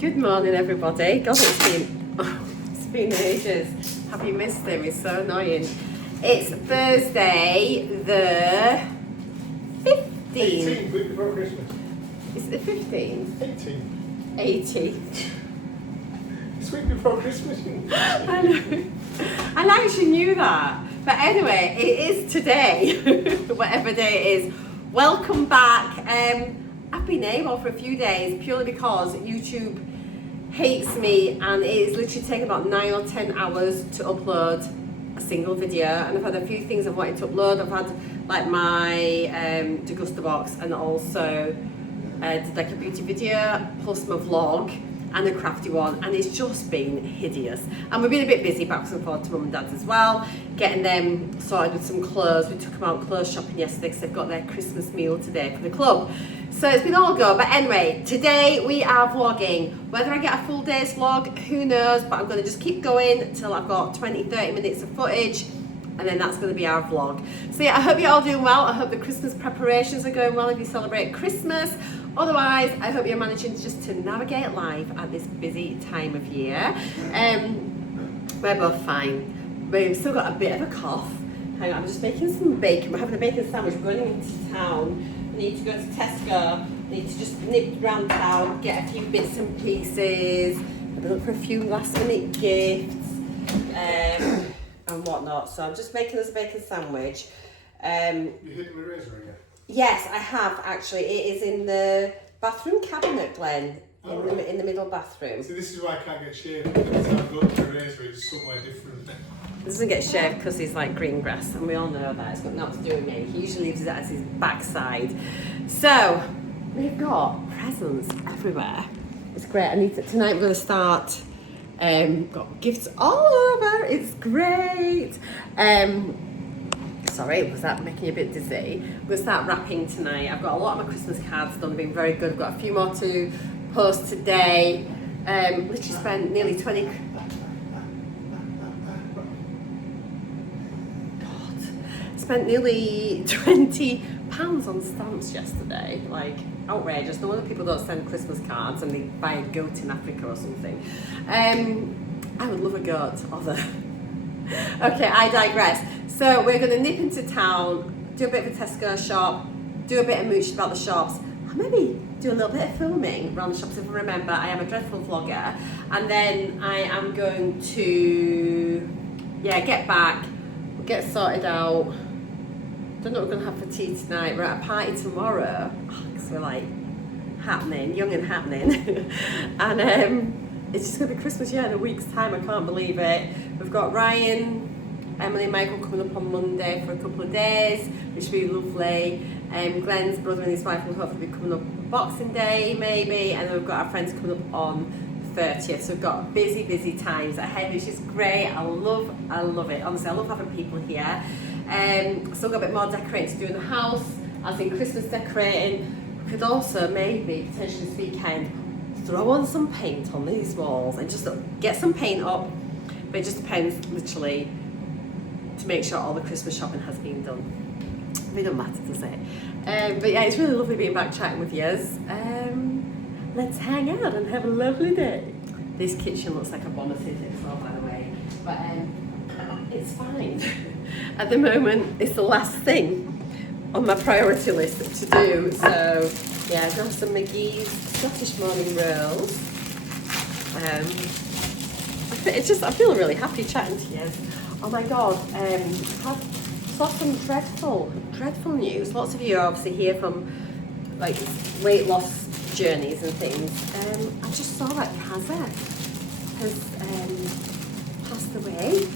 Good morning, everybody. God, it's been ages. Have you missed him? He's so annoying. It's Thursday, the 15th. 18th, week before Christmas. Is it the 15th? 18th. It's week before Christmas. I know. I actually knew that. But anyway, it is today, whatever day it is. Welcome back. I've been AWOL for a few days purely because YouTube hates me, and it is literally taken about 9 or 10 hours to upload a single video. And I've had a few things I've wanted to upload. I've had like my DEGUSTABOX, and also did like a beauty video, plus my vlog and a crafty one, and it's just been hideous. And we've been a bit busy backwards and forwards to mum and dad's as well, getting them sorted with some clothes. We took them out clothes shopping yesterday because they've got their Christmas meal today for the club. So it's been all good. But anyway, today we are vlogging. Whether I get a full day's vlog, who knows, but I'm going to just keep going until I've got 20-30 minutes of footage, and then that's going to be our vlog. So yeah, I hope you're all doing well. I hope the Christmas preparations are going well if you celebrate Christmas. Otherwise, I hope you're managing just to navigate life at this busy time of year. We're both fine. We've still got a bit of a cough. Hang on, I'm just making some bacon. We're having a bacon sandwich. We're going into town. We need to go to Tesco. We need to just nip around town, get a few bits and pieces, have a look for a few last minute gifts, and whatnot. So I'm just making us a bacon sandwich. You hit the razor again? Yes, I have actually. It is in the bathroom cabinet, Glenn, in the middle bathroom. See, this is why I can't get shaved. Every time I go to the razor, it's somewhere different. He doesn't get shaved because he's like green grass, and we all know that. It's got nothing to do with me. He usually leaves it as his backside. So, we've got presents everywhere. It's great. Tonight we're going to start, got gifts all over. It's great. Sorry, was that making you a bit dizzy? We'll start wrapping tonight. I've got a lot of my Christmas cards done, been very good. I've got a few more to post today. Literally spent nearly 20... Spent nearly £20 on stamps yesterday. Like, outrageous. No wonder people don't send Christmas cards and they buy a goat in Africa or something. I would love a goat, although... Okay, I digress. So we're going to nip into town, do a bit of a Tesco shop, do a bit of mooch about the shops, and maybe do a little bit of filming around the shops. If I remember, I am a dreadful vlogger. And then I am going to, get back, we'll get sorted out. Don't know what we're going to have for tea tonight. We're at a party tomorrow, because we're like happening, young and happening. And it's just going to be Christmas, in a week's time. I can't believe it. We've got Ryan, Emily and Michael coming up on Monday for a couple of days, which will be lovely. Glenn's brother and his wife will hopefully be coming up on Boxing Day, maybe. And then we've got our friends coming up on the 30th. So we've got busy times ahead, which is great. I love it. Honestly, I love having people here. Still got a bit more decorating to do in the house, as in Christmas decorating. We could also maybe, potentially this weekend, throw on some paint on these walls and just get some paint up, but it just depends literally to make sure all the Christmas shopping has been done. It doesn't matter, does it? But yeah, it's really lovely being back chatting with yous. Let's hang out and have a lovely day. This kitchen looks like a bonnet as well, by the way, but it's fine. At the moment, it's the last thing on my priority list to do. So yeah, I've got some McGee's Scottish morning rolls. I feel really happy chatting to you. Oh my God, saw some dreadful news. Lots of you are obviously here from like weight loss journeys and things. I just saw that Havea has passed away.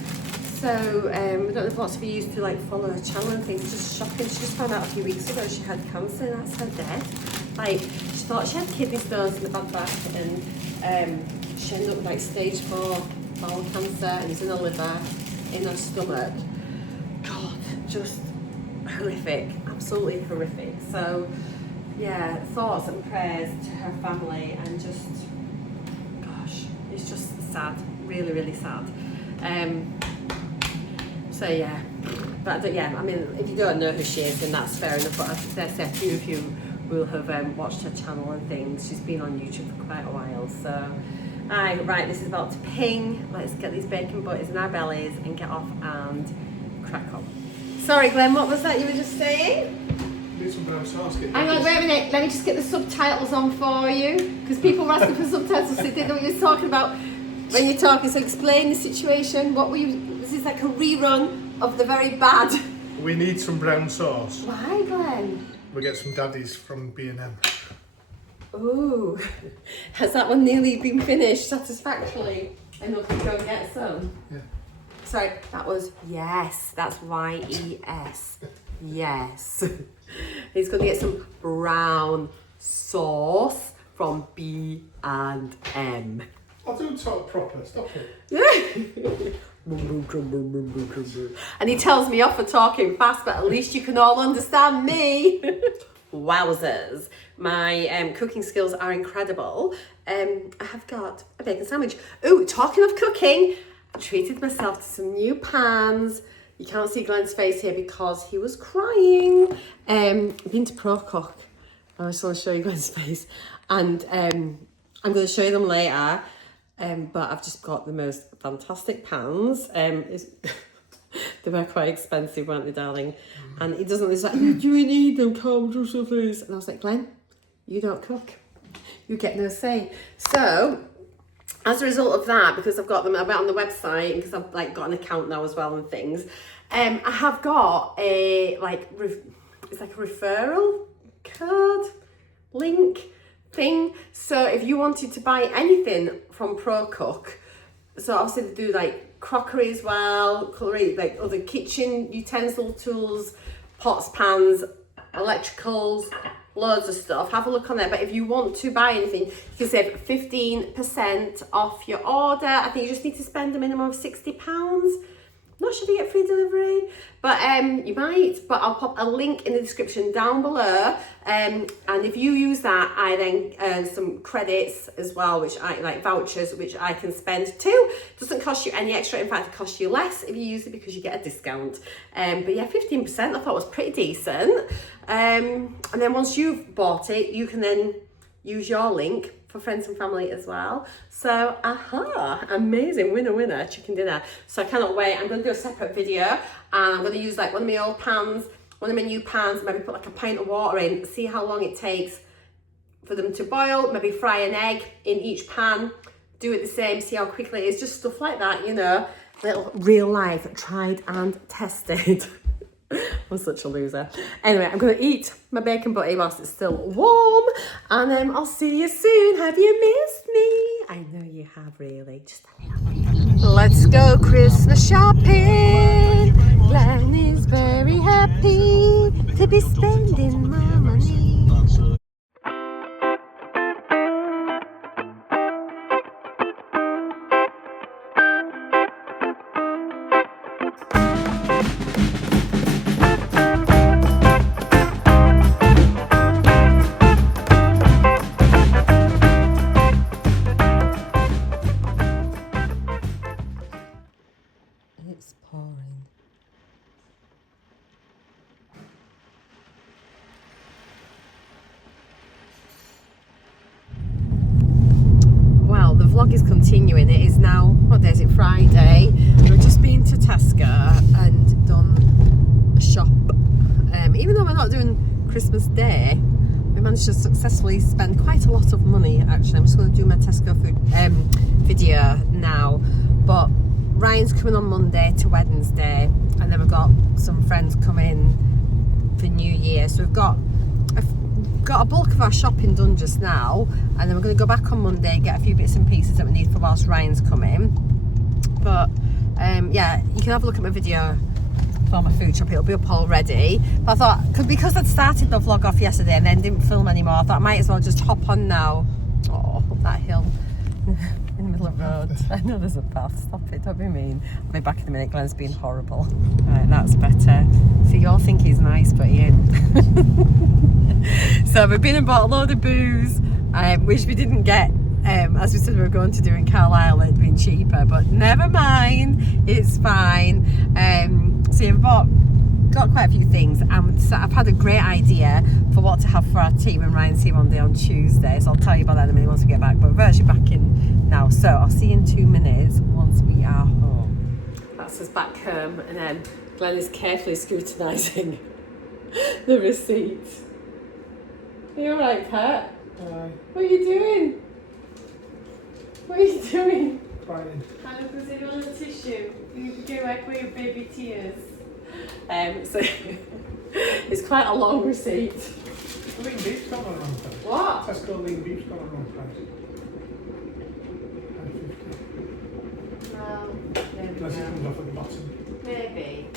So I don't know if lots of you used to like follow her channel and things. Just shocking. She just found out a few weeks ago she had cancer, and that's her death. Like, she thought she had kidney stones in the back, and she ended up with like stage 4 bowel cancer, and it's in her liver, in her stomach. God, just horrific, absolutely horrific. So yeah, thoughts and prayers to her family, and just, gosh, it's just sad, really sad. So yeah, but yeah, I mean, if you don't know who she is, then that's fair enough. But I say a few of you will have watched her channel and things. She's been on YouTube for quite a while. So, right, this is about to ping. Let's get these bacon butties in our bellies and get off and crack on. Sorry, Glenn, what was that you were just saying? Need some brown sauce. Hang on, wait a minute. Let me just get the subtitles on for you, because people were asking for subtitles, so they didn't know what you were talking about when you're talking. So explain the situation. What were you? This is like a rerun of the very bad. We need some brown sauce. Why, Glenn? We get some daddies from B&M. Ooh, has that one nearly been finished satisfactorily? Enough to go and get some? Yeah. Sorry, that was yes. That's YES. Yes. He's going to get some brown sauce from B&M. I don't talk proper, stop it. And he tells me off for talking fast, but at least you can all understand me. Wowzers. My cooking skills are incredible. I have got a bacon sandwich. Ooh, talking of cooking, I treated myself to some new pans. You can't see Glenn's face here because he was crying. I've been to Pro Cook. I just want to show you Glenn's face. And I'm going to show you them later. But I've just got the most fantastic pans. They were quite expensive, weren't they, darling? And he doesn't, he's like, do you need them? Come, do so please. And I was like, Glenn, you don't cook. You get no say. So, as a result of that, because I've got them, I went on the website, and because I've like got an account now as well and things, I have got a, like, it's like a referral code link thing. So if you wanted to buy anything from Pro Cook, so obviously they do like crockery as well, cutlery, like other kitchen utensil tools, pots, pans, electricals, loads of stuff. Have a look on there. But if you want to buy anything, you can save 15% off your order. I think you just need to spend a minimum of £60. Not sure if you get free delivery, but you might. But I'll pop a link in the description down below. And if you use that, I then earn some credits as well, which I like vouchers, which I can spend too. Doesn't cost you any extra. In fact, it costs you less if you use it because you get a discount. But yeah, 15% I thought was pretty decent. And then once you've bought it, you can then use your link for friends and family as well. So, amazing, winner, chicken dinner. So I cannot wait. I'm going to do a separate video, and I'm going to use like one of my old pans, one of my new pans, maybe put like a pint of water in, see how long it takes for them to boil, maybe fry an egg in each pan, do it the same, see how quickly it is, just stuff like that, you know, little real life, tried and tested. I'm such a loser. Anyway, I'm going to eat my bacon butty whilst it's still warm, and I'll see you soon. Have you missed me? I know you have, really. Just a little. Let's go Christmas shopping. Glenn is very happy to be spending my money. It's pouring. Well, the vlog is continuing. It is now, what day is it? Friday. We've just been to Tesco and done a shop. Even though we're not doing Christmas Day, we managed to successfully spend quite a lot of money. Actually, I'm just going to do my Tesco food video now. But Ryan's coming on Monday to Wednesday, and then we've got some friends coming for New Year. So we've got a bulk of our shopping done just now, and then we're going to go back on Monday, get a few bits and pieces that we need for whilst Ryan's coming. But yeah, you can have a look at my video for my food shop. It'll be up already. But I thought, because I'd started the vlog off yesterday and then didn't film anymore, I thought I might as well just hop on now. Oh, up that hill. In the middle of the road. I know there's a path. Stop it, don't be mean. I'll be back in a minute. Glenn's being horrible. Right, that's better. See, you all think he's nice, but he ain't. So we've been and bought a load of booze, which we didn't get, as we said we were going to do in Carlisle. It'd been cheaper, but never mind. It's fine. So we bought got quite a few things, and so I've had a great idea for what to have for our tea when Ryan's here one day on Tuesday, so I'll tell you about that in a minute once we get back, but we're actually back in now, so I'll see you in 2 minutes once we are home. That's us back home, and then Glenn is carefully scrutinising the receipt. Are you alright, Pat? What are you doing? What are you doing? Crying. Hannah, does it on a tissue? You can wipe away your baby tears. So it's quite a long receipt. Lean beef's got on wrong price. What? Tesco lean beef's got on wrong price. Well, there we Unless it go. comes off at the bottom. Maybe.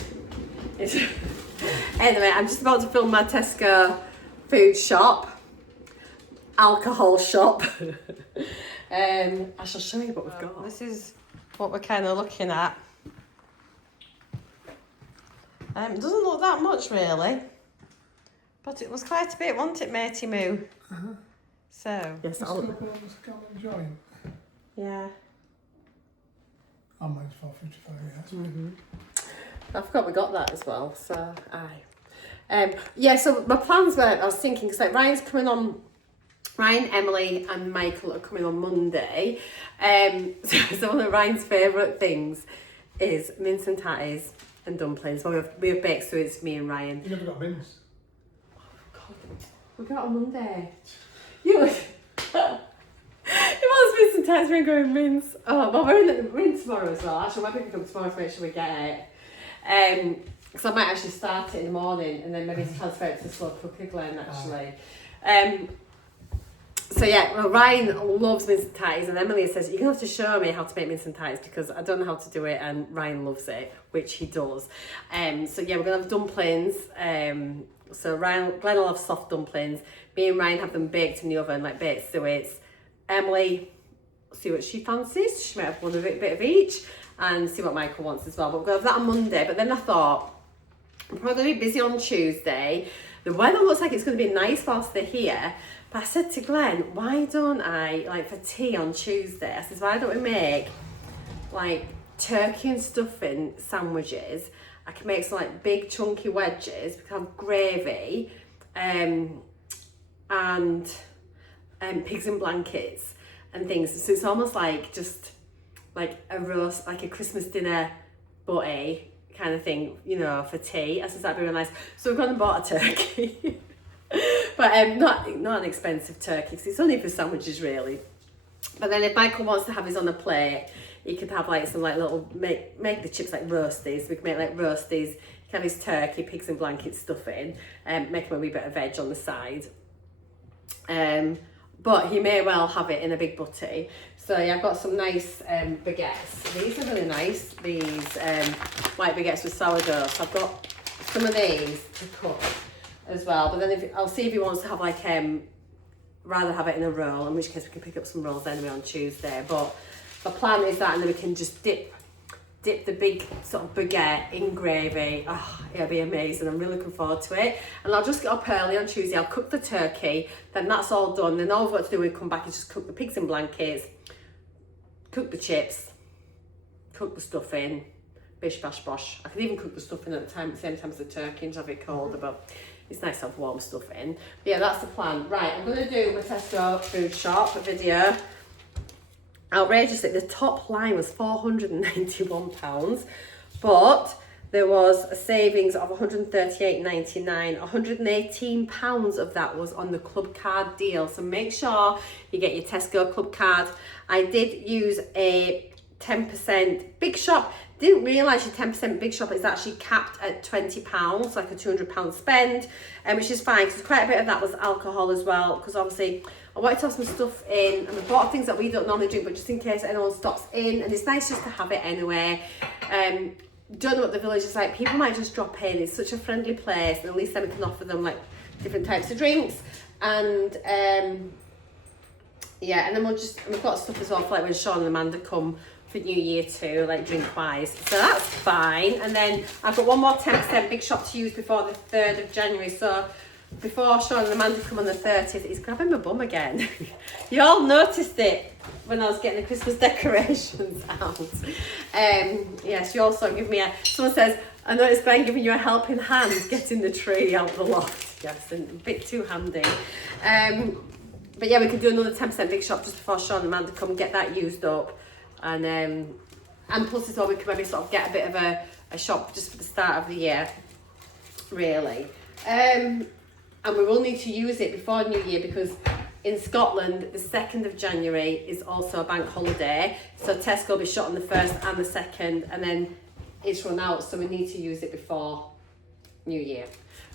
Anyway, I'm just about to film my Tesco food shop, alcohol shop. I shall show you what we've got. This is what we're kind of looking at. It doesn't look that much really, but it was quite a bit, wasn't it, matey moo? So yes, I'll enjoy it. Yeah. And mine's £4.55, I forgot we got that as well. So yeah. So my plans were, I was thinking, because like Ryan, Emily, and Michael are coming on Monday. So one of Ryan's favourite things is mince and tatties and dumplings. Well, we have baked, so it's me and Ryan. You never got mince? Oh God, we got on Monday. You look. It was mince and tatties. We're going mince. Oh, well, we're in tomorrow as well. Actually, I might pick it up tomorrow to make sure we get it. Because I might actually start it in the morning and then maybe transfer it to slow cooker Glenn actually. So yeah, well, Ryan loves mince and tatties, and Emily says, you're going to have to show me how to make mince and tatties because I don't know how to do it, and Ryan loves it, which he does. So yeah, we're going to have dumplings. So Glenn will have soft dumplings. Me and Ryan have them baked in the oven, like baked suets. Emily, see what she fancies. She might have one a bit of each, and see what Michael wants as well. But we're going to have that on Monday. But then I thought, I'm probably going to be busy on Tuesday. The weather looks like it's going to be nice whilst they're here. But I said to Glenn, why don't I, like for tea on Tuesday, I said, why don't we make like turkey and stuffing sandwiches? I can make some like big chunky wedges, we can have gravy, and pigs in blankets and things. So it's almost like just like a roast, like a Christmas dinner butty kind of thing, you know, for tea. I said that'd be really nice. So we've gone and bought a turkey. But not an expensive turkey, because it's only for sandwiches really. But then if Michael wants to have his on a plate, he could have like some like little, make the chips like roasties. We can make like roasties. He can have his turkey, pigs and blankets stuffing, make him a wee bit of veg on the side. But he may well have it in a big butty. So yeah, I've got some nice baguettes. These are really nice, these white baguettes with sourdough. So I've got some of these to cook as well. But then I'll see if he wants to have like, rather have it in a roll, in which case we can pick up some rolls anyway on Tuesday. But the plan is that, and then we can just dip the big sort of baguette in gravy. Oh, it'll be amazing. I'm really looking forward to it. And I'll just get up early on Tuesday. I'll cook the turkey. Then that's all done. Then all we've got to do when we come back is just cook the pigs in blankets, cook the chips, cook the stuffing, bish bash bosh. I can even cook the stuffing at the same time as the turkey and have it colder, but it's nice to have warm stuff in. But yeah, that's the plan. Right, I'm going to do my Tesco food shop video. Outrageously, the top line was £491, but there was a savings of £138.99. £118 of that was on the club card deal. So make sure you get your Tesco club card. I did use a 10% Big Shop. Didn't realise your 10% Big Shop is actually capped at £20, like a £200 spend, which is fine because quite a bit of that was alcohol as well, because obviously I wanted to have some stuff in, and I bought things that we don't normally drink, but just in case anyone stops in, and it's nice just to have it anyway. Don't know what the village is like. People might just drop in. It's such a friendly place, and at least then we can offer them like different types of drinks, and yeah, and then we've got stuff as well for like when Sean and Amanda come for New Year too, like drink wise, so that's fine. And then I've got one more 10% Big Shop to use before the 3rd of January, so before Sean and Amanda come on the 30th, he's grabbing my bum again. You all noticed it when I was getting the Christmas decorations out. Yes, you also give me someone says, I know it's Ben giving you a helping hand getting the tree out the loft. Yes, and a bit too handy. But yeah, we could do another 10% big shop just before Sean and Amanda come get that used up. And plus as well, we can maybe sort of get a bit of a shop just for the start of the year, really. And we will need to use it before New Year because in Scotland, the 2nd of January is also a bank holiday. So Tesco will be shut on the 1st and the 2nd, and then it's run out. So we need to use it before New Year.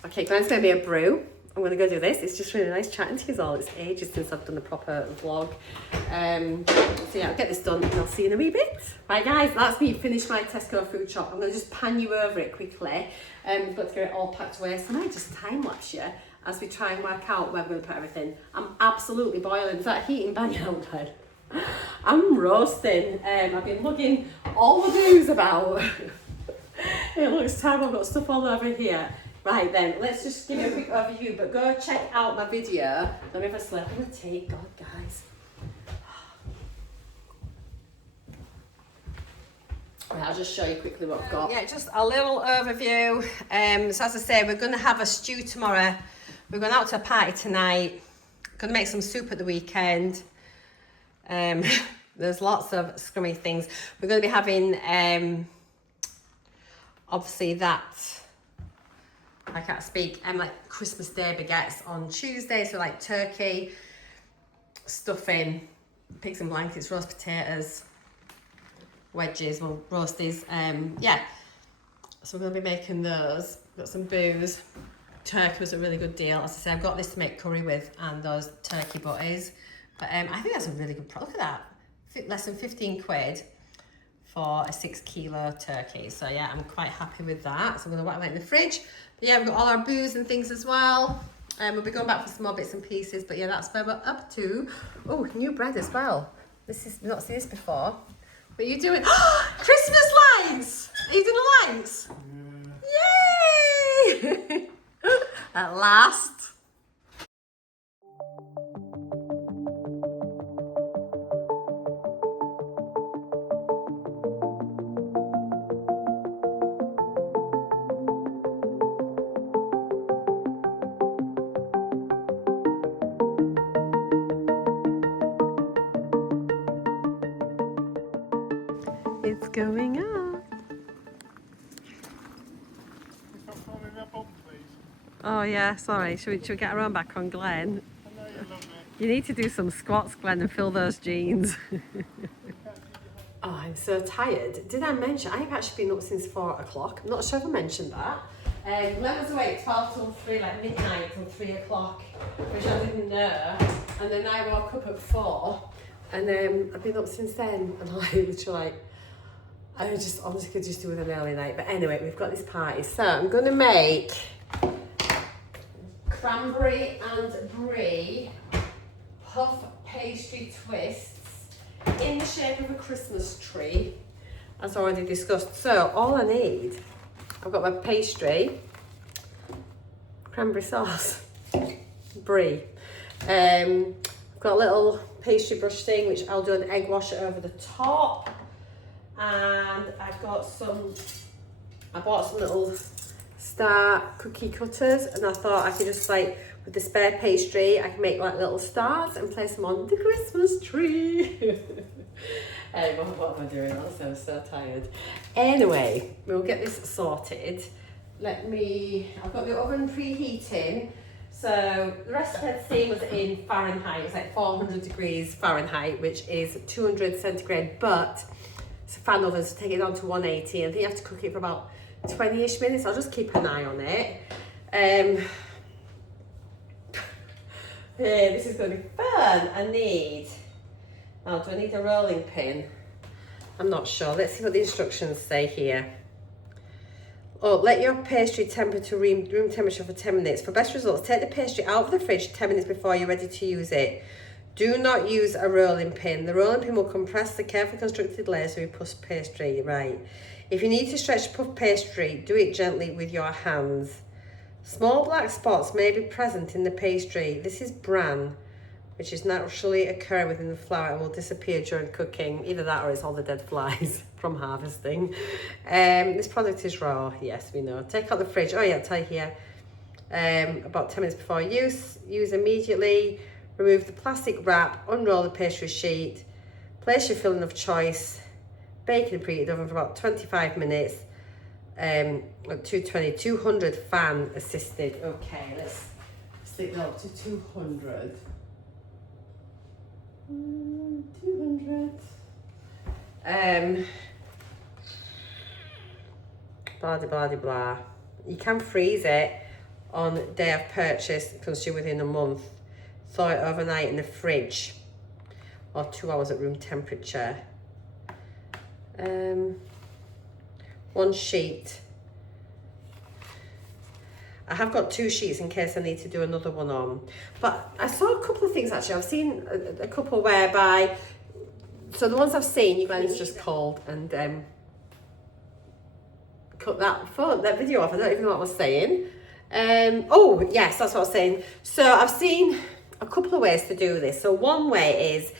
Okay, Glenn's going to be a brew. I'm going to go do this. It's just really nice chatting to you all. It's ages since I've done a proper vlog. So yeah, I'll get this done and I'll see you in a wee bit. Right guys, that's me finished my Tesco food shop. I'm going to just pan you over it quickly. We've got to get it all packed away. So I might just time lapse you as we try and work out where we're going to put everything. I'm absolutely boiling. Is that heating banging outside? I'm roasting. I've been lugging all the booze about. It looks terrible. I've got stuff all over here. Right then, let's just give you a quick overview, but go check out my video. Let me have a slip of the tea. God, guys. Right, I'll just show you quickly what I've got. Yeah, just a little overview. So as I say, we're going to have a stew tomorrow. We're going out to a party tonight. Going to make some soup at the weekend. There's lots of scrummy things. We're going to be having, obviously that, I can't speak, like Christmas Day baguettes on Tuesday. So like turkey, stuffing, pigs and blankets, roast potatoes, wedges, well, roasties. Yeah, so we're going to be making those. Got some booze. Turkey was a really good deal. As I say, I've got this to make curry with and those turkey butties. But I think that's a really good product. Look at that. Less than 15 quid for a 6 kilo turkey. So yeah, I'm quite happy with that. So I'm going to whack that in the fridge. But yeah, we've got all our booze and things as well. We'll be going back for some more bits and pieces. But yeah, that's where we're up to. Oh, new bread as well. We've not seen this before. What are you doing? Christmas lights! Are you doing the lights? Yay! At last. It's going up. Oh yeah, sorry. Should we get our own back on Glenn? I know you love it. You need to do some squats, Glenn, and fill those jeans. Oh, I'm so tired. Did I mention I've actually been up since 4 o'clock? I'm not sure if I mentioned that. Glenn was awake 12 till 3, like midnight till 3 o'clock, which I didn't know. And then I woke up at 4, and I've been up since then, and I literally like, I just honestly could just do with an early night. But anyway, we've got this party. So I'm going to make cranberry and brie puff pastry twists in the shape of a Christmas tree, as already discussed. So all I need, I've got my pastry, cranberry sauce, brie. I've got a little pastry brush thing, which I'll do an egg washer over the top. And I've got I bought some little star cookie cutters, and I thought I could just like, with the spare pastry, I can make like little stars and place them on the Christmas tree. Hey, what am I doing? I'm so tired. Anyway, we'll get this sorted. I've got the oven preheating. So the recipe was in Fahrenheit. It's like 400 degrees Fahrenheit, which is 200 centigrade, but it's a fan oven, so take it down to 180. I think you have to cook it for about 20-ish minutes. I'll just keep an eye on it. Yeah, this is going to be fun. Do I need a rolling pin? I'm not sure. Let's see what the instructions say here. Oh, let your pastry temper to room temperature for 10 minutes. For best results, take the pastry out of the fridge 10 minutes before you're ready to use it. Do not use a rolling pin. The rolling pin will compress the carefully constructed layers of your puff pastry, right? If you need to stretch puff pastry, do it gently with your hands. Small black spots may be present in the pastry. This is bran. which is naturally occurring within the flour and will disappear during cooking. Either that or it's all the dead flies from harvesting. This product is raw. Yes, we know. Take out the fridge. Oh yeah, I'll tell you here. About 10 minutes before use. Use immediately. Remove the plastic wrap. Unroll the pastry sheet. Place your filling of choice. Bake in a preheated oven for about 25 minutes. At 220, 200 fan assisted. Okay, let's stick that up to 200. 200. Blah, blah, blah, blah. You can freeze it on day of purchase, consume within a month. Thaw it overnight in the fridge or 2 hours at room temperature. One sheet. I have got 2 sheets in case I need to do another one on. But I saw a couple of things actually. I've seen a couple whereby, so the ones I've seen, you guys just called and cut that video off. I don't even know what I was saying. Oh yes, that's what I was saying. So I've seen a couple of ways to do this. So one way is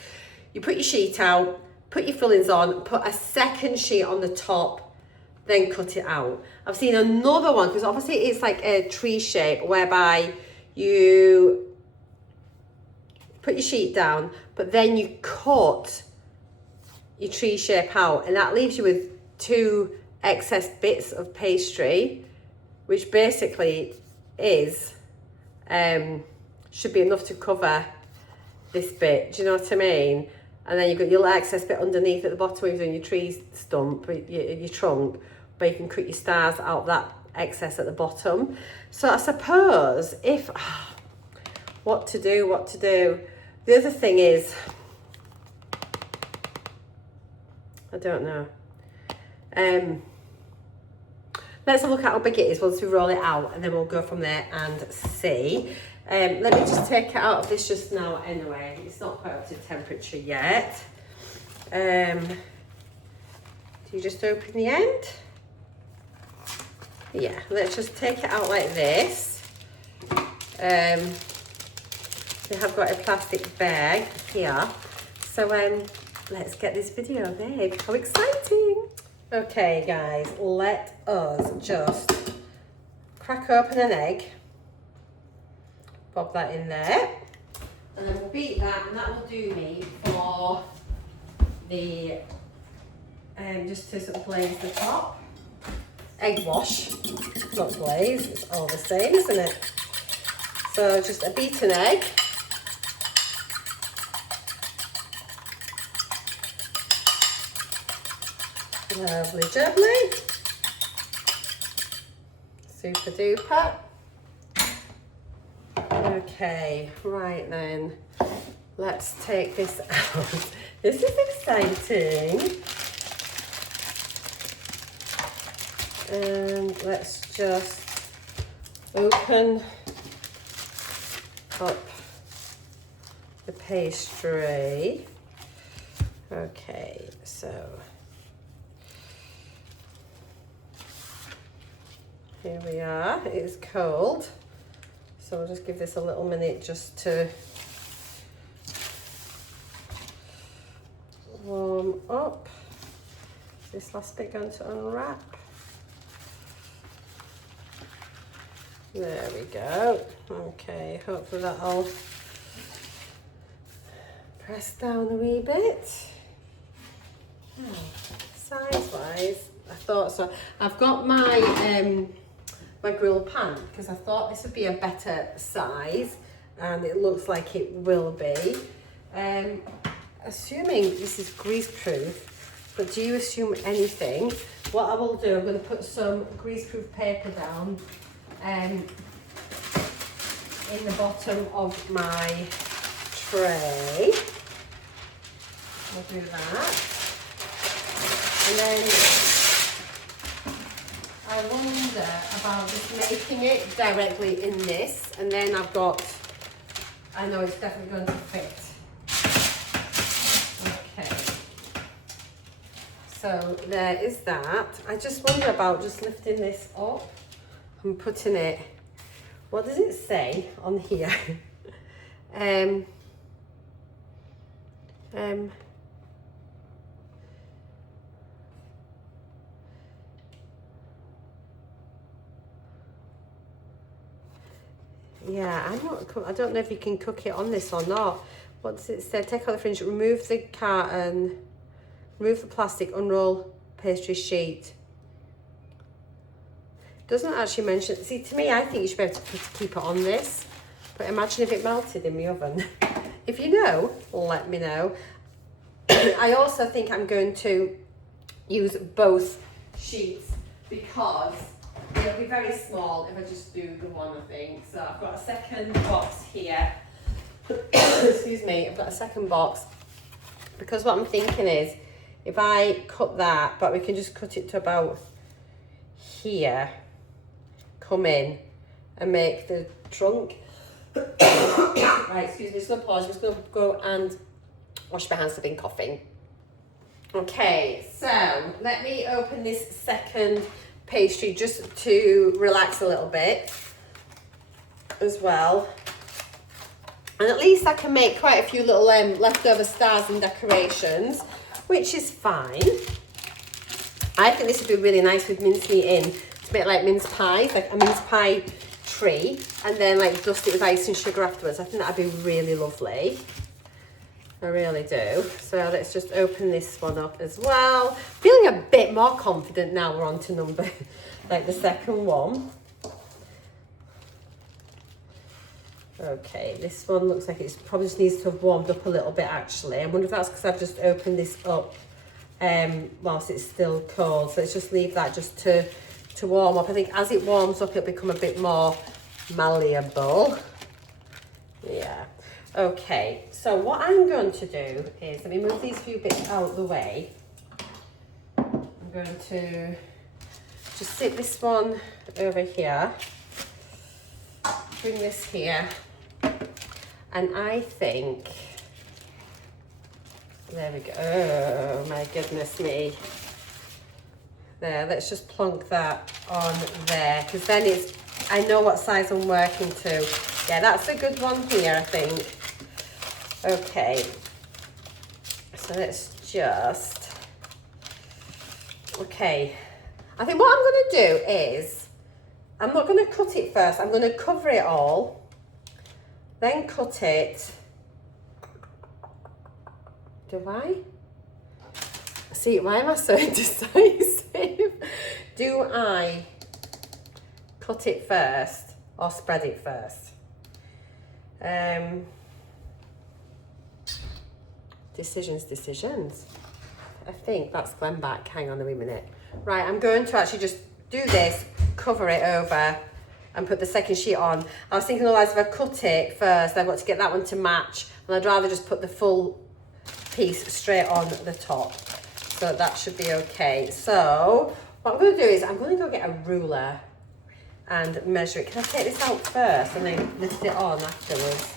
you put your sheet out, put your fillings on, put a second sheet on the top, then cut it out. I've seen another one, because obviously it's like a tree shape, whereby you put your sheet down, but then you cut your tree shape out, and that leaves you with 2 excess bits of pastry, which basically is, should be enough to cover this bit, do you know what I mean? And then you've got your little excess bit underneath at the bottom where you've done your tree stump, your trunk, but you can cut your stars out of that excess at the bottom. So I suppose if, what to do. The other thing is, I don't know. Let's have a look at how big it is once we roll it out, and then we'll go from there and see. Let me just take it out of this just now anyway. It's not quite up to temperature yet. Do you just open the end? Yeah, let's just take it out like this. We have got a plastic bag here. So let's get this video made. How exciting! Okay guys, let us just crack open an egg. Pop that in there. And then we'll beat that, and that will do me for the, just to sort of glaze the top. Egg wash, not glaze, it's all the same, isn't it? So just a beaten egg. Lovely jubbly. Super duper. Okay, right then, let's take this out. This is exciting. And let's just open up the pastry. Okay, so here we are. It is cold, so we'll just give this a little minute just to warm up. This last bit going to unwrap. There we go. Okay, hopefully that'll press down a wee bit. Oh, size-wise, I thought so. I've got my my grill pan, because I thought this would be a better size, and it looks like it will be. Assuming this is grease-proof, but do you assume anything? What I will do, I'm going to put some grease-proof paper down in the bottom of my tray. I'll do that. And then I wonder about just making it directly in this, and then I've got, I know it's definitely going to fit. Okay. So there is that. I just wonder about just lifting this up and putting it, what does it say on here? Yeah, I don't know if you can cook it on this or not. What does it say? Take out the fringe, remove the carton, remove the plastic, unroll pastry sheet. Doesn't actually mention, see, to me, I think you should be able to keep it on this, but imagine if it melted in the oven. If you know, let me know. I also think I'm going to use both sheets because it'll be very small if I just do the one, I think. So I've got a second box here. Excuse me, I've got a second box because what I'm thinking is if I cut that, but we can just cut it to about here, come in and make the trunk. Right, excuse me, just gonna pause. I'm just gonna go and wash my hands. I've been coughing. Okay, so let me open this second pastry just to relax a little bit as well. And at least I can make quite a few little leftover stars and decorations, which is fine. I think this would be really nice with mincemeat in, to make like mince pies, like a mince pie tree, and then like dust it with ice and sugar afterwards. I think that'd be really lovely. I really do. So let's just open this one up as well. Feeling a bit more confident now we're on to number, like the second one. Okay, this one looks like it probably just needs to have warmed up a little bit actually. I wonder if that's because I've just opened this up whilst it's still cold. So let's just leave that just to warm up. I think as it warms up, it'll become a bit more malleable. Yeah. Okay, so what I'm going to do is, let me move these few bits out of the way. I'm going to just sit this one over here, bring this here, and I think, there we go, oh my goodness me. There, let's just plonk that on there, because then it's, I know what size I'm working to. Yeah, that's a good one here, I think. Okay, so let's just, okay, I think what I'm going to do is, I'm not going to cut it first, I'm going to cover it all, then cut it. Do I? See, why am I so indecisive? Do I cut it first or spread it first? Decisions. I think that's Glenn back. Hang on a wee minute. Right, I'm going to actually just do this, cover it over, and put the second sheet on. I was thinking otherwise if I cut it first, I've got to get that one to match, and I'd rather just put the full piece straight on the top. So that should be okay. So what I'm going to do is I'm going to go get a ruler and measure it. Can I take this out first and then lift it on afterwards?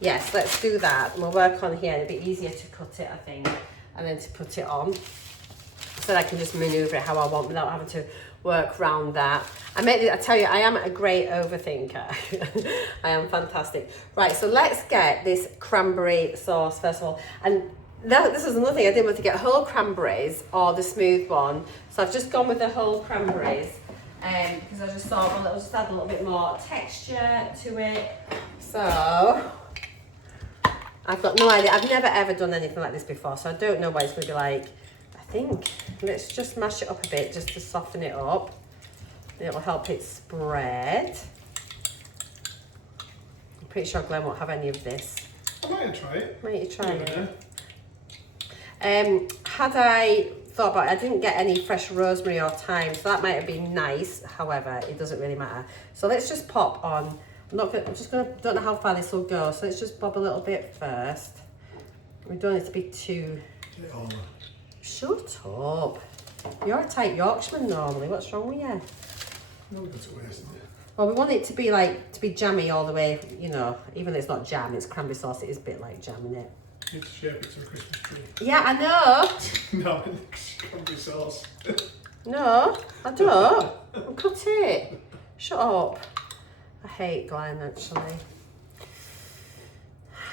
Yes, let's do that. And we'll work on here. It'll be easier to cut it, I think, and then to put it on. So that I can just manoeuvre it how I want without having to work around that. I tell you, I am a great overthinker. I am fantastic. Right, so let's get this cranberry sauce first of all. And this is another thing. I didn't want to get whole cranberries or the smooth one. So I've just gone with the whole cranberries. Because I just thought, well, it'll just add a little bit more texture to it. So I've got no idea. I've never ever done anything like this before, so I don't know what it's going to be like. I think let's just mash it up a bit just to soften it up. It will help it spread. I'm pretty sure Glenn won't have any of this. I might try it. Might you try it? Had I thought about it, I didn't get any fresh rosemary or thyme, so that might have been nice. However, it doesn't really matter. So let's just pop on. Don't know how far this will go, so let's just bob a little bit first. We don't need to be too... Shut up. You're a tight Yorkshireman normally. What's wrong with you? No, that's a waste. Well, we want it to be jammy all the way, you know, even though it's not jam, it's cranberry sauce, it is a bit like jam, isn't it? You need to shape it to a Christmas tree. Yeah, I know. No, it's cranberry sauce. No, I don't. Cut it. Shut up. I hate Glenn, actually.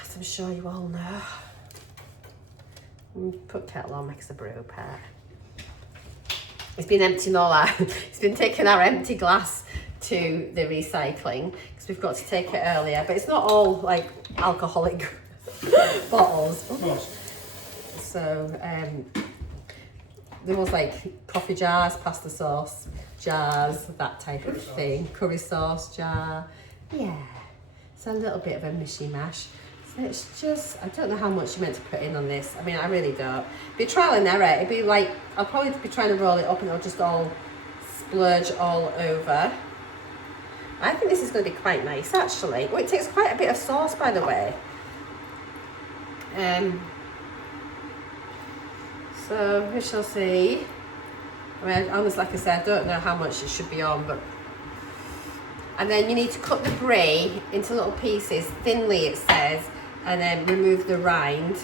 As I'm sure you all know. Put kettle on, makes a brew part. It's been emptying all our, it's been taking our empty glass to the recycling because we've got to take it earlier, but it's not all like alcoholic bottles. So there was like coffee jars, pasta sauce jars, that type of thing, curry sauce jar. Yeah, so a little bit of a mishy mash. So it's just, I don't know how much you meant to put in on this. I mean, I really don't. It'd be trial and error. It'd be like, I'll probably be trying to roll it up and it'll just all splurge all over. I think this is going to be quite nice, actually. Oh, it takes quite a bit of sauce, by the way. So we shall see. I mean, honestly, like I said, I don't know how much it should be on, but. And then you need to cut the brie into little pieces, thinly it says, and then remove the rind.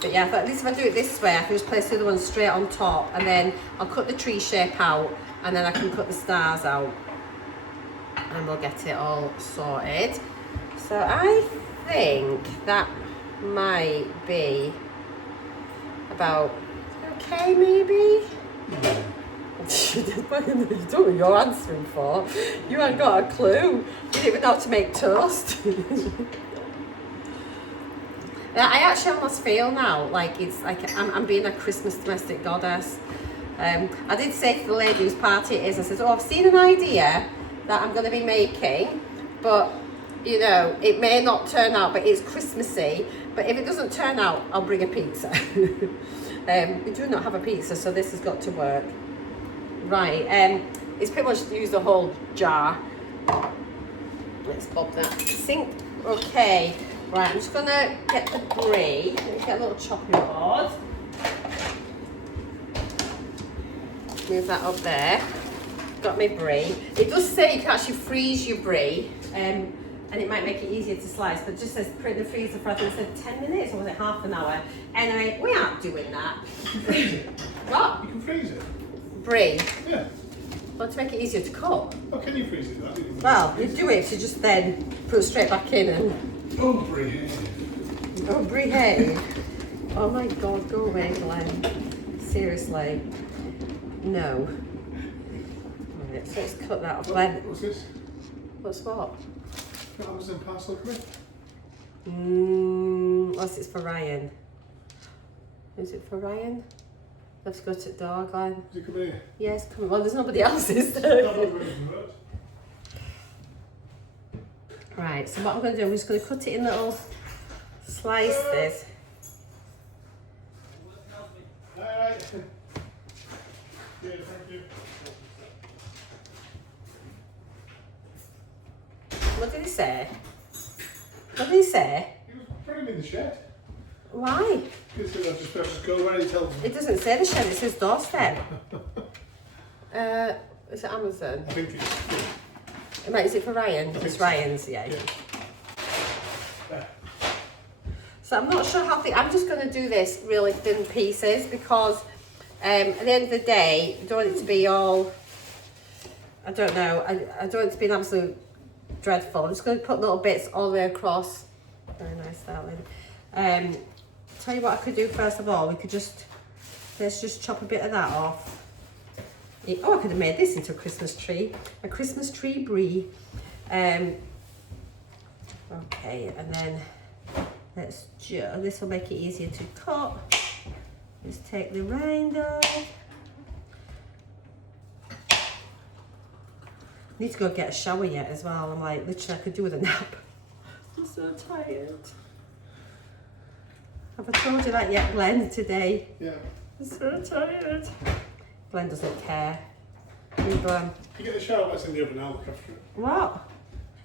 But yeah, at least if I do it this way, I can just place the other one straight on top, and then I'll cut the tree shape out, and then I can cut the stars out, and we'll get it all sorted. So I think that might be about okay, maybe. You don't know what you're answering for. You haven't got a clue. You don't even know how to make toast. I actually almost feel now like it's like I'm being a Christmas domestic goddess. I did say to the lady whose party it is, I said, oh, I've seen an idea that I'm going to be making, but you know, it may not turn out, but it's Christmassy. But if it doesn't turn out, I'll bring a pizza. We do not have a pizza, so this has got to work. Right, it's pretty much use the whole jar. Let's pop that sink. Okay, right, I'm just gonna get the brie. Let me get a little chopping board. Move that up there. Got my brie. It does say you can actually freeze your brie, and it might make it easier to slice, but it just says put it in the freezer for, I think it said 10 minutes, or was it half an hour? Anyway, we aren't doing that. You can freeze it. What? You can freeze it. Brie? Yeah. Well, to make it easier to cook. Oh, can you freeze it? Well, you do it to just then put it straight back in and... Oh, Brie. Oh, Brie, hey. Oh my God, go away, Glenn. Seriously. No. Right, so let's cut that off. Glenn. What's this? What's what? Amazon parcel coming? Unless it's for Ryan. Is it for Ryan? Let's go to the door, Glenn. Is it coming here? Yes, come on. Well, there's nobody else, is there? Right, so what I'm going to do, I'm just going to cut it in little slices. Alright. Yeah, thank you. What did he say? What did he say? He was putting him in the shed. Why? Because I just go where he tells me. It doesn't say the shed, it says doorstep. Is it Amazon? I think it's... Right, is it for Ryan? It's Ryan's, yeah. So I'm not sure how thick. I'm just going to do this really thin pieces because at the end of the day, I don't want it to be all, I don't know, I don't want it to be an absolute dreadful. I'm just going to put little bits all the way across. Very nice, darling. Tell you what I could do first of all, we could just, let's just chop a bit of that off. Oh, I could have made this into a Christmas tree brie. Okay, and then let's just, this will make it easier to cut. Just take the rind off. Need to go get a shower yet as well. I'm like, literally I could do with a nap. I'm so tired. Have I told you that yet, Glenn, today? Yeah. I'm so tired. Glenn doesn't care. You, Glenn. You get the shower that's in the oven, I'll look after it. What?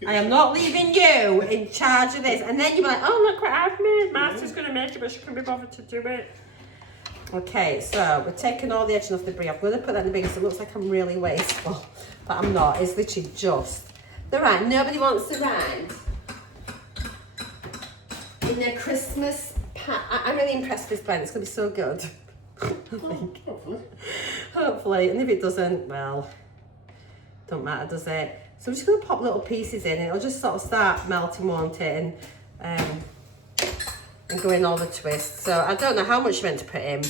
I am not leaving you in charge of this. And then you're like, oh, look what I've made. Marcia's going to make it, but she couldn't be bothered to do it. Okay, so we're taking all the edging off the brie. I'm going to put that in the bin because it looks like I'm really wasteful. But I'm not. It's literally just the rind. Nobody wants the rind in their Christmas pack. I'm really impressed with this blend. It's going to be so good. I think. Hopefully. And if it doesn't, well, don't matter, does it? So I'm just going to pop little pieces in and it'll just sort of start melting, won't it? And and go in all the twists. So I don't know how much you're meant to put in.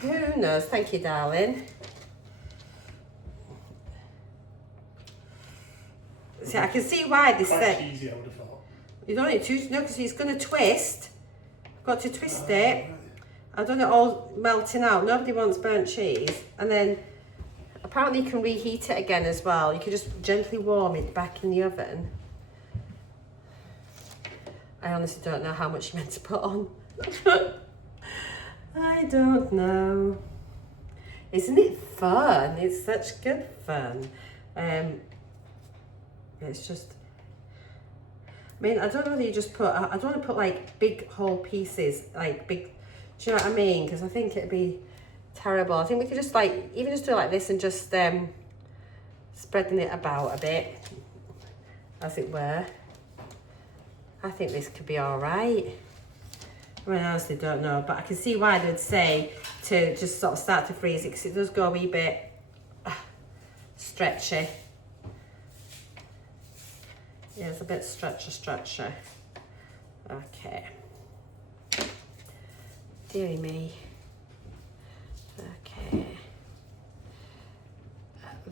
Who knows? Thank you, darling. See, I can see why this That's easy, I would have thought. You don't need to, no, because it's going to twist. Got to twist it. I don't know, all melting out. Nobody wants burnt cheese. And then apparently you can reheat it again as well. You can just gently warm it back in the oven. I honestly don't know how much you're meant to put on. I don't know. Isn't it fun? It's such good fun. It's just, I mean, I don't know whether you just put, I don't want to put like big whole pieces, like big, do you know what I mean? Because I think it'd be terrible. I think we could just like, even just do it like this and just spreading it about a bit, as it were. I think this could be all right. I mean, I honestly don't know, but I can see why they'd say to just sort of start to freeze it, because it does go a wee bit stretchy. Yeah, it's a bit stretcher. Okay. Dearie me. Okay.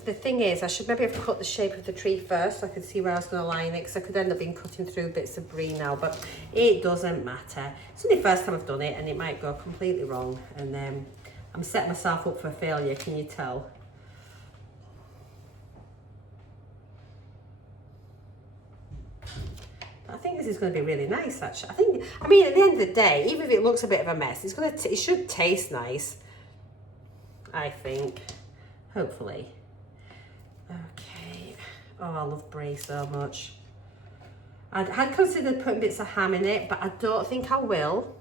The thing is, I should maybe have cut the shape of the tree first so I could see where I was going to line it, because I could end up being cutting through bits of brie now, but it doesn't matter. It's only the first time I've done it and it might go completely wrong, and I'm setting myself up for failure, can you tell? I think this is going to be really nice, actually. I mean, at the end of the day, even if it looks a bit of a mess, it should taste nice, I think, hopefully. Okay. Oh, I love brie so much. I had considered putting bits of ham in it, but I don't think I will.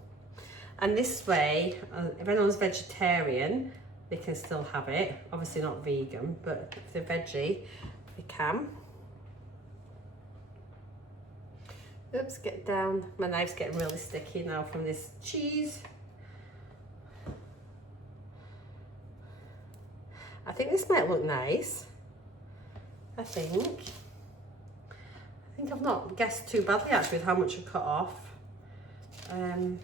And this way, if anyone's vegetarian, they can still have it. Obviously not vegan, but if they're veggie, they can. Oops, get down. My knife's getting really sticky now from this cheese. I think this might look nice. I think I've not guessed too badly actually with how much I cut off. Okay.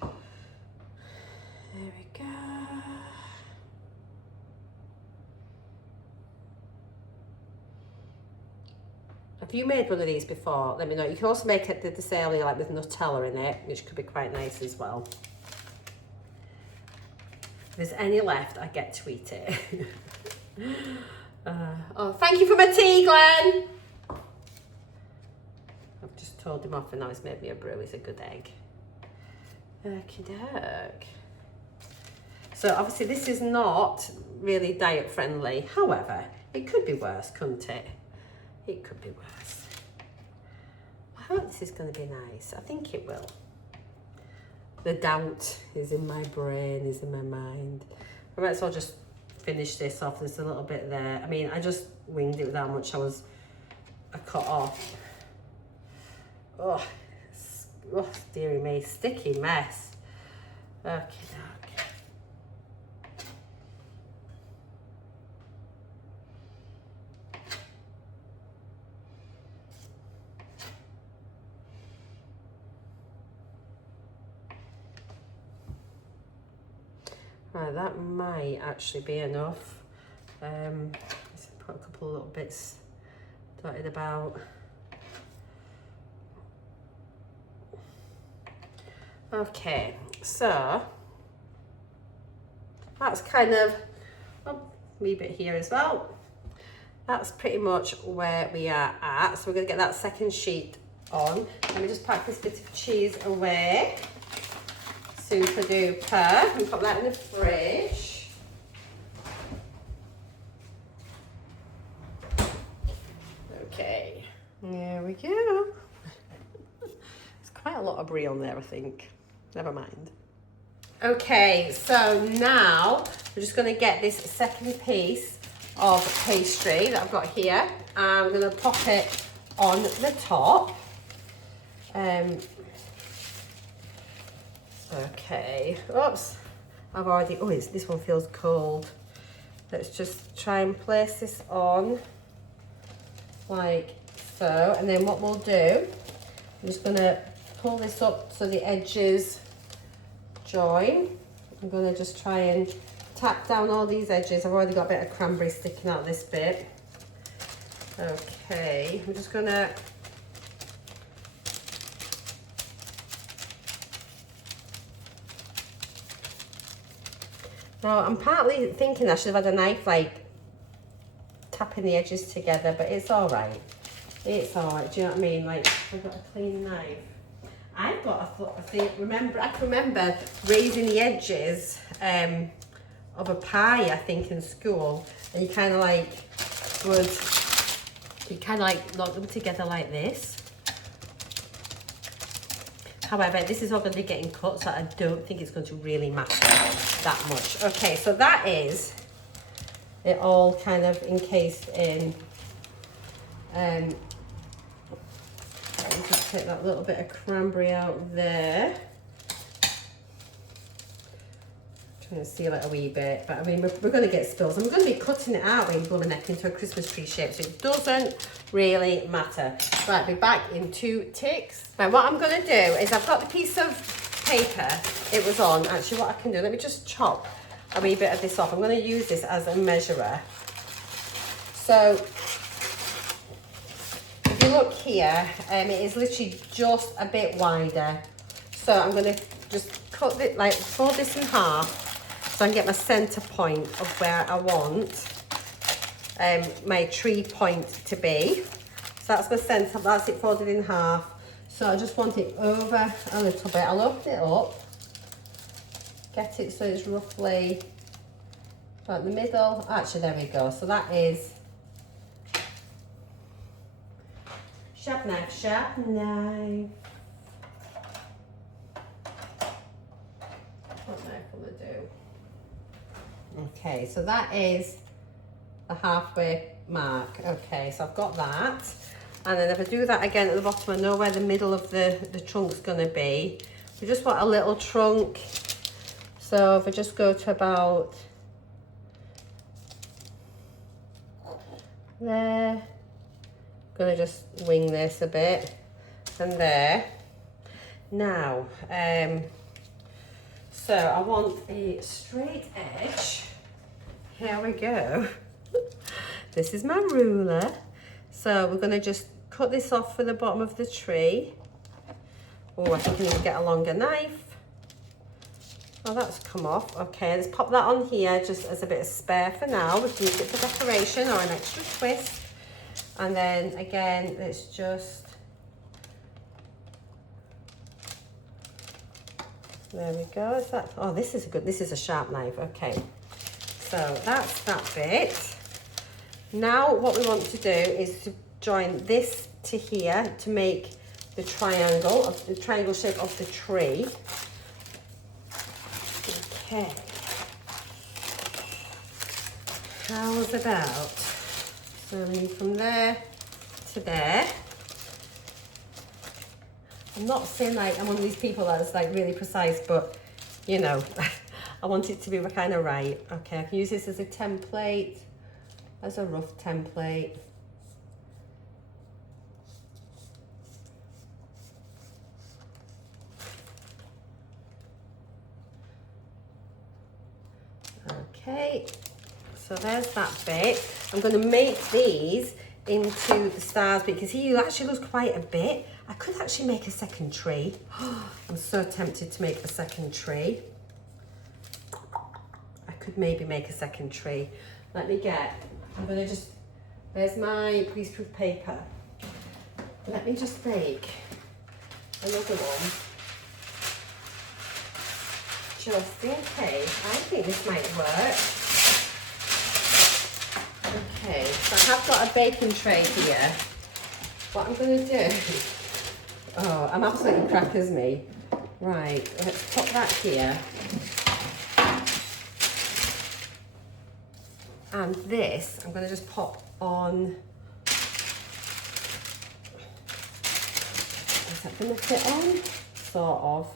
There we go. Have you made one of these before? Let me know. You can also make it this earlier, like with Nutella in it, which could be quite nice as well. If there's any left, I get to eat it. Oh, thank you for my tea, Glenn. I've just told him off and now he's made me a brew. He's a good egg. Okie doke. So obviously this is not really diet friendly. However, it could be worse, couldn't it? It could be worse. I hope this is going to be nice. I think it will. The doubt is in my brain, is in my mind. I might as well just finish this off. There's a little bit there. I mean, I just winged it with how much I cut off. Oh, dearie me, sticky mess. Okay. Right, that might actually be enough. Let's put a couple of little bits dotted about. Okay, so that's kind of a wee bit here as well. That's pretty much where we are at. So we're going to get that second sheet on. Let me just pack this bit of cheese away. Super duper, and put that in the fridge. Okay, there we go. There's quite a lot of brie on there, I think. Never mind. Okay, so now we're just going to get this second piece of pastry that I've got here. I'm going to pop it on the top. Okay, oops, I've already, this one feels cold. Let's just try and place this on like so. And then what we'll do, I'm just gonna pull this up so the edges join. I'm gonna just try and tap down all these edges. I've already got a bit of cranberry sticking out this bit. Okay, I'm just gonna now I'm partly thinking I should have had a knife like tapping the edges together, but it's all right. It's all right. Do you know what I mean? Like, I've got a clean knife. I've got I can remember raising the edges of a pie, I think, in school, and you kind of like knock them together like this. However, this is all going to be getting cut, so I don't think it's going to really matter that much. Okay, so that is it all kind of encased in. Let me just take that little bit of cranberry out there. Trying to seal it a wee bit, but I mean, we're going to get spills, and we're going to be cutting it out in blooming neck into a Christmas tree shape, so it doesn't really matter. Right, be back in 2 ticks. Right, what I'm going to do is I've got the piece of paper it was on. Actually, what I can do, let me just chop a wee bit of this off. I'm going to use this as a measurer. So if you look here, it is literally just a bit wider. So I'm going to just cut it, like fold this in half, so I can get my center point of where I want my tree point to be. So that's my center, that's it folded in half. So I just want it over a little bit. I'll open it up, get it so it's roughly like the middle. Actually, there we go. So that is sharp knife, sharp knife. What knife will I do? Okay, so that is the halfway mark. Okay, so I've got that. And then if I do that again at the bottom, I know where the middle of the trunk's gonna be. We just want a little trunk. So if I just go to about there, I'm gonna just wing this a bit, and there. Now, so I want a straight edge. Here we go. This is my ruler. So we're going to just cut this off for the bottom of the tree. Oh, I think I need to get a longer knife. Oh, that's come off. Okay, let's pop that on here just as a bit of spare for now. We can use it for decoration or an extra twist. And then again, let's just... There we go. Is that... Oh, this is good. This is a sharp knife. Okay. So that's that bit. Now what we want to do is to join this to here to make the triangle shape of the tree. Okay. How's about? So we need from there to there. I'm not saying like I'm one of these people that's like really precise, but you know, I want it to be kind of right. Okay, I can use this as a template. As a rough template. Okay, so there's that bit. I'm going to make these into the stars because he actually looks quite a bit. I could actually make a second tree. I'm so tempted to make a second tree. I could maybe make a second tree. Let me get... I'm going to just, there's my greaseproof paper. Let me just make another one. Just in case. I think this might work. Okay, so I have got a baking tray here. What I'm going to do, oh, I'm absolutely crackers me. Right, let's pop that here. And this, I'm going to just pop on. Is that going to fit on? Sort of.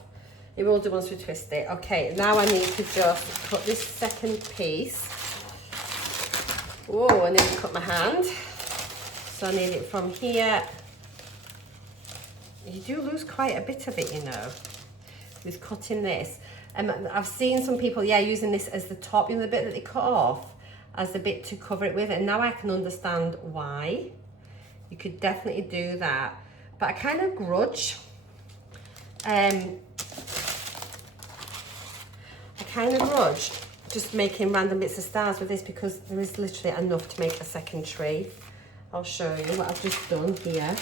It will do once we twist it. Okay, now I need to just cut this second piece. Whoa, I nearly cut my hand. So I need it from here. You do lose quite a bit of it, you know, with cutting this. I've seen some people, yeah, using this as the top, you know, the bit that they cut off as the bit to cover it with, and now I can understand why. You could definitely do that. But I kind of grudge. I kind of grudge just making random bits of stars with this because there is literally enough to make a second tree. I'll show you what I've just done here.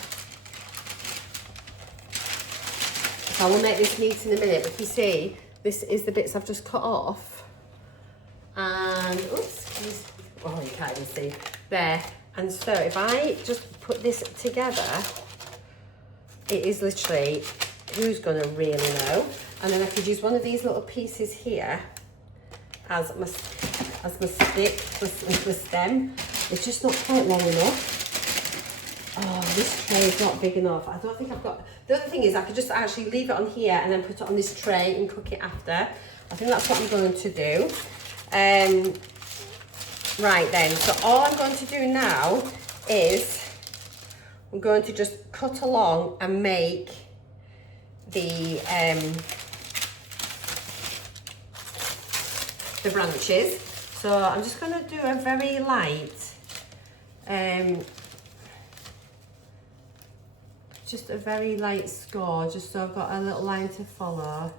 So I will make this neat in a minute, but you see, this is the bits I've just cut off. And, oops, oh, you can't even see, there. And so if I just put this together, it is literally, who's gonna really know? And then I could use one of these little pieces here as my stick, my stem. It's just not quite long enough. Oh, this tray is not big enough. I don't think I've got, the other thing is I could just actually leave it on here and then put it on this tray and cook it after. I think that's what I'm going to do. Right then, so all I'm going to do now is I'm going to just cut along and make the branches. So I'm just going to do a very light, just a very light score, just so I've got a little line to follow.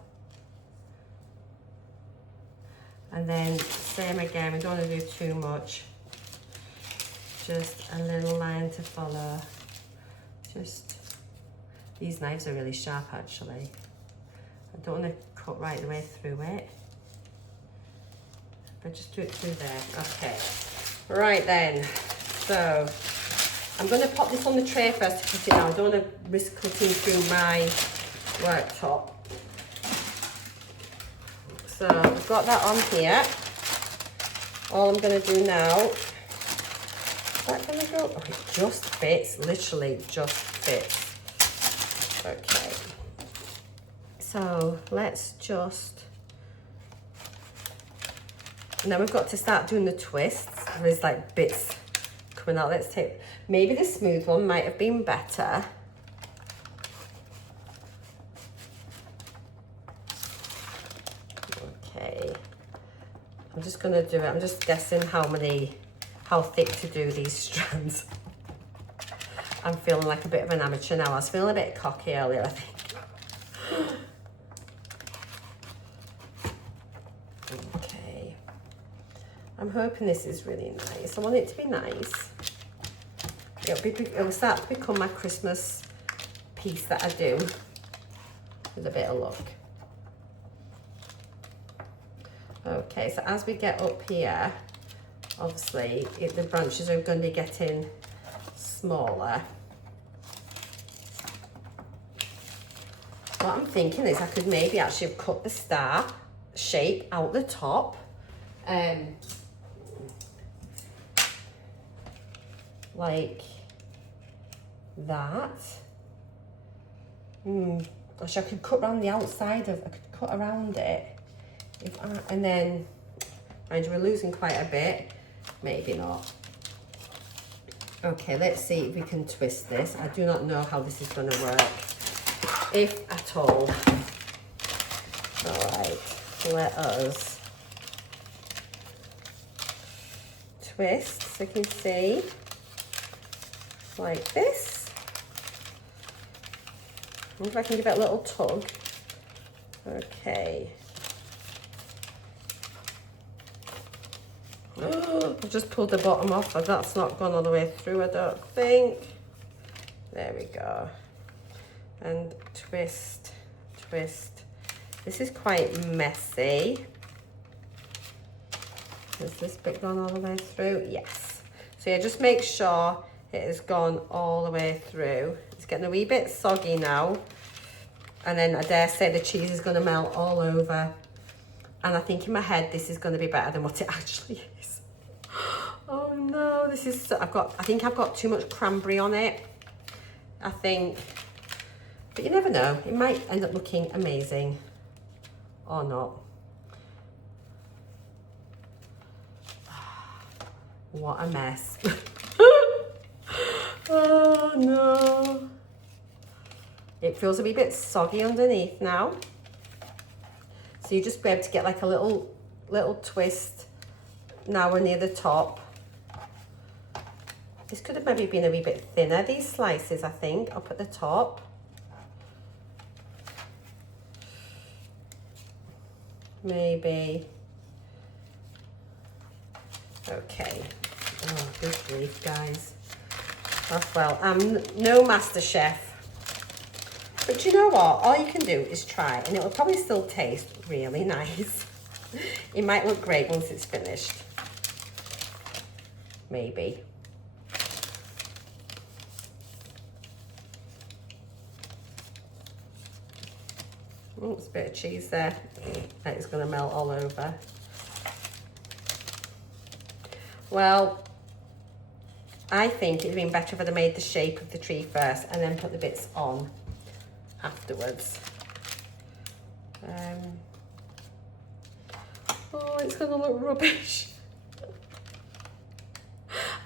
And then same again, we don't want to do too much. Just a little line to follow. Just, these knives are really sharp actually. I don't want to cut right the way through it. But just do it through there, okay. Right then, so I'm gonna pop this on the tray first to cut it down. I don't want to risk cutting through my worktop. So I've got that on here. All I'm going to do now, is that going to go? Oh, it just fits, literally just fits. Okay. So let's just, now we've got to start doing the twists. There's like bits coming out. Let's take, maybe the smooth one might have been better. I'm just going to do it. I'm just guessing how thick to do these strands. I'm feeling like a bit of an amateur now. I was feeling a bit cocky earlier, I think. Okay. I'm hoping this is really nice. I want it to be nice. It'll start to become my Christmas piece that I do with a bit of luck. Okay, so as we get up here, obviously the branches are going to be getting smaller. What I'm thinking is I could maybe actually have cut the star shape out the top. Like that. Gosh, I could cut around the outside of, I could cut around it. And then, mind you, we're losing quite a bit. Maybe not. Okay, let's see if we can twist this. I do not know how this is going to work, if at all. All right, let us twist, so you can see, like this. I wonder if I can give it a little tug. Okay. I've just pulled the bottom off, but that's not gone all the way through, I don't think. There we go. And twist, twist. This is quite messy. Has this bit gone all the way through? Yes. So yeah, just make sure it has gone all the way through. It's getting a wee bit soggy now. And then I dare say the cheese is going to melt all over. And I think in my head, this is going to be better than what it actually is. Oh no, this is, I think I've got too much cranberry on it. I think, but you never know. It might end up looking amazing or not. What a mess. Oh no. It feels a wee bit soggy underneath now. So you just be able to get like a little twist now we're near the top. This could have maybe been a wee bit thinner, these slices, I think, up at the top. Maybe. Okay. Oh, good grief, guys. Well, I'm no master chef. But you know what? All you can do is try, and it will probably still taste really nice. It might look great once it's finished. Maybe. Oops, a bit of cheese there. That is going to melt all over. Well, I think it'd been better if I'd have made the shape of the tree first and then put the bits on afterwards. Oh, it's going to look rubbish.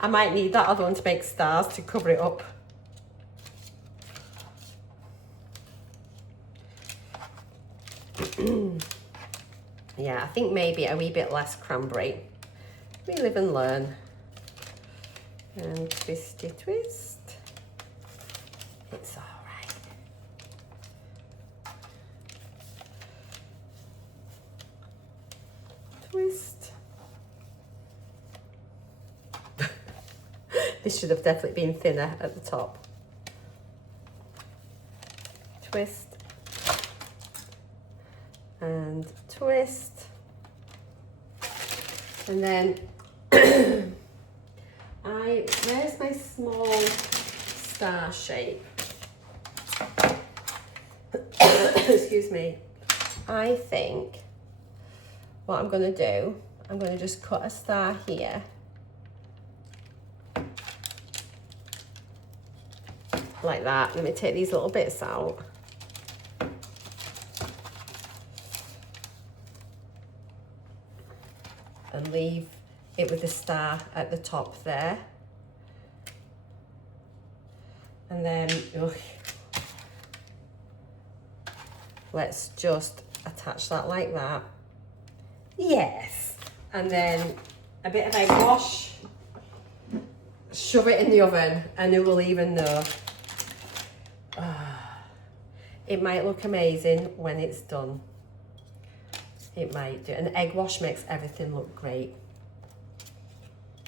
I might need that other one to make stars to cover it up. Yeah, I think maybe a wee bit less cranberry. We live and learn. And twisty twist. It's all right. Twist. This should have definitely been thinner at the top. Twist. And twist. And then where's my small star shape? Excuse me. I think what I'm going to do, I'm going to just cut a star here. Like that. Let me take these little bits out. And leave it with a star at the top there. And then let's just attach that like that. Yes. And then a bit of egg wash. Shove it in the oven and it will even know. It might look amazing when it's done. It might do. And egg wash makes everything look great.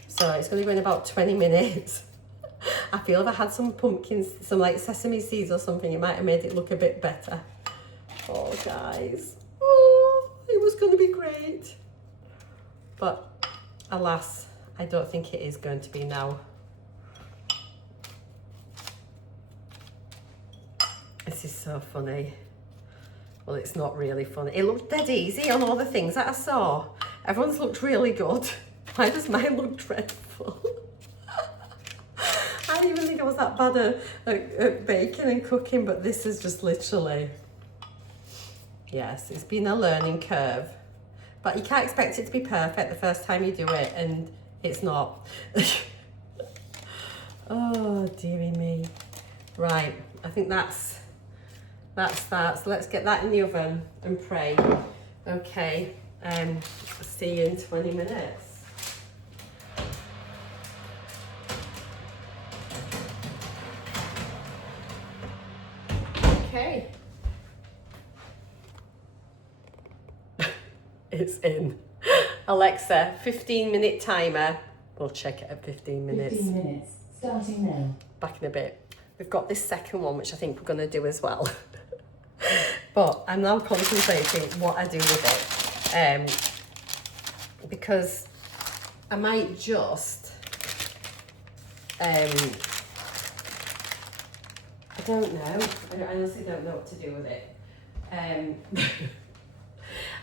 So it's going to go in about 20 minutes. I feel if I had some pumpkins, some like sesame seeds or something, it might have made it look a bit better. Oh, guys. Oh, it was going to be great. But alas, I don't think it is going to be now. This is so funny. Well, it's not really funny. It looked dead easy on all the things that I saw. Everyone's looked really good. Why does mine look dreadful? I didn't even think I was that bad at baking and cooking, but this is just literally... Yes, it's been a learning curve. But you can't expect it to be perfect the first time you do it, and it's not. Oh, dearie me. Right, I think that's that. So let's get that in the oven and pray. Okay, see you in 20 minutes. Okay. It's in. Alexa, 15-minute timer. We'll check it at 15 minutes. 15 minutes, starting now. Back in a bit. We've got this second one, which I think we're going to do as well. But I'm now contemplating what I do with it. Because I might just... I don't know. I honestly don't know what to do with it.